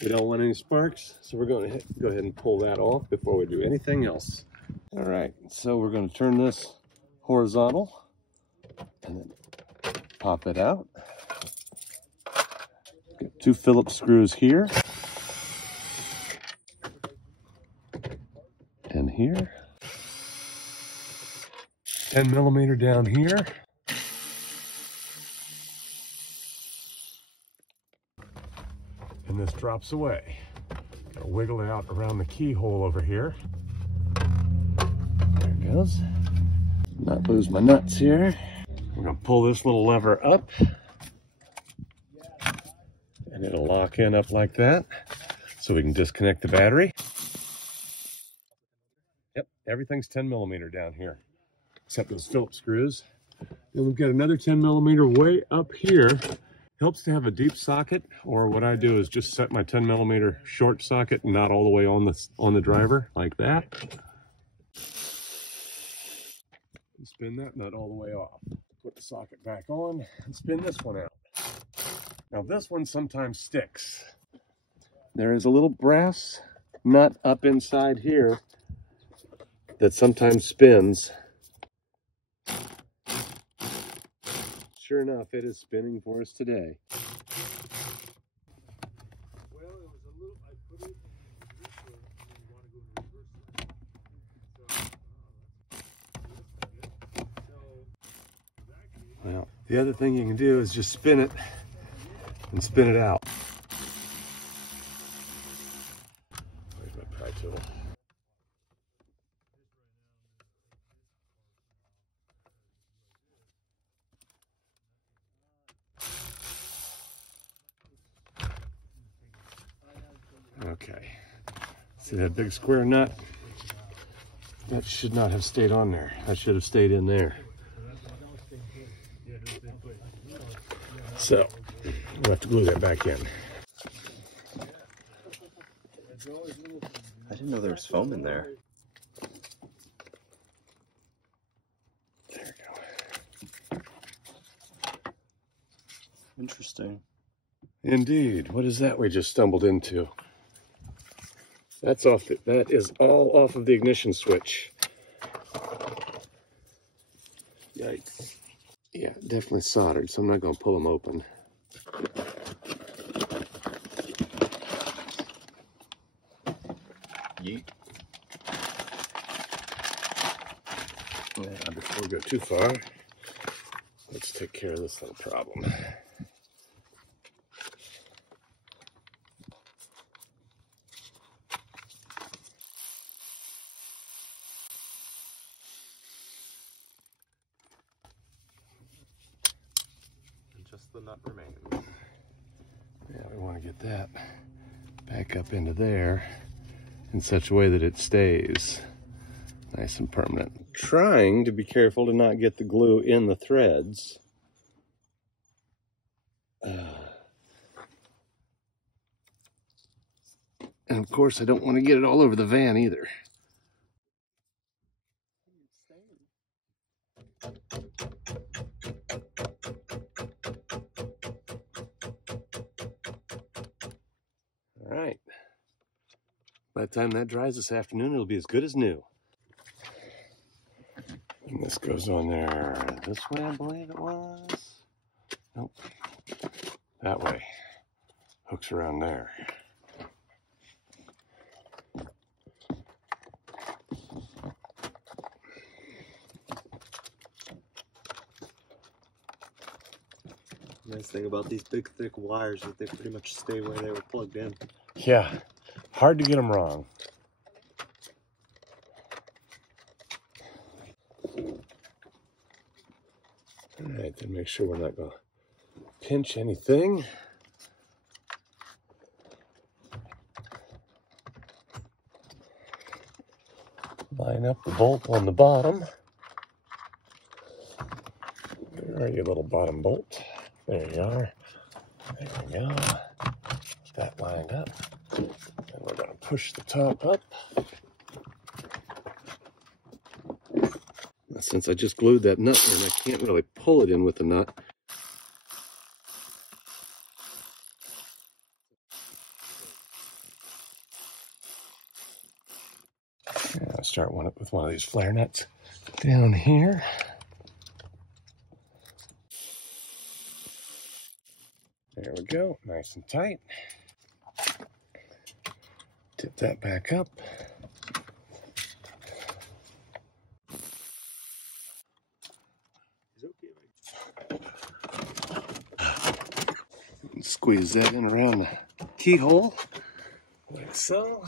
We don't want any sparks, so we're going to go ahead and pull that off before we do anything else. All right, so we're going to turn this horizontal and then pop it out. Got 2 Phillips screws here and here. 10 millimeter down here. And this drops away. Gotta wiggle it out around the keyhole over here. There it goes. Not lose my nuts here. We're gonna pull this little lever up and it'll lock in up like that so we can disconnect the battery. Yep, everything's 10 millimeter down here except those Phillips screws. And we've got another 10 millimeter way up here. Helps to have a deep socket, or what I do is just set my 10 millimeter short socket, not all the way on the driver, like that. And spin that nut all the way off. Put the socket back on and spin this one out. Now this one sometimes sticks. There is a little brass nut up inside here that sometimes spins. Sure enough, it is spinning for us today. Well, it was a little, I put it in neutral and then you want to go in reverse. So, Well, the other thing you can do is just spin it and spin it out. Where's my pry tool? Okay, see that big square nut? That should not have stayed on there. That should have stayed in there. So, we'll have to glue that back in. I didn't know there was foam in there. There we go. Interesting. Indeed. What is that we just stumbled into? That's off. That is all off of the ignition switch. Yikes. Yeah, definitely soldered, so I'm not going to pull them open. Yeet. Now, before we go too far, let's take care of this little problem. Just the nut remains. Yeah, we want to get that back up into there in such a way that it stays nice and permanent. Trying to be careful to not get the glue in the threads. And of course, I don't want to get it all over the van either. All right. By the time that dries this afternoon, it'll be as good as new. And this goes on there this way, I believe it was. Nope. That way. Hooks around there. Nice thing about these big thick wires is that they pretty much stay where they were plugged in. Yeah, hard to get them wrong. All right, then make sure we're not going to pinch anything. Line up the bolt on the bottom. Where are you, little bottom bolt? There you are. There we go. Get that lined up. And we're going to push the top up. Now, since I just glued that nut in, I can't really pull it in with the nut. Yeah, I'll start with one of these flare nuts down here. There we go, nice and tight. Tip that back up. Squeeze that in around the keyhole, like so.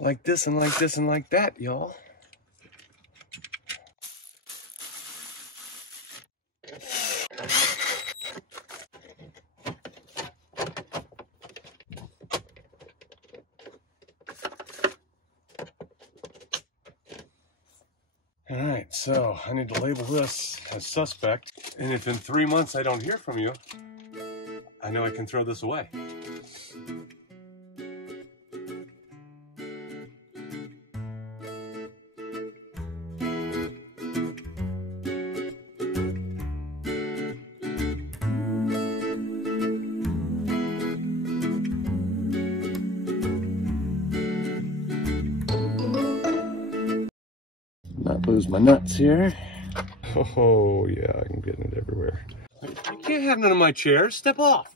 Like this and like this and like that, y'all. All right, so I need to label this as suspect, and if in 3 months I don't hear from you, I know I can throw this away. Not lose my nuts here. Oh yeah, I'm getting it everywhere. You can't have none of my chairs. Step off.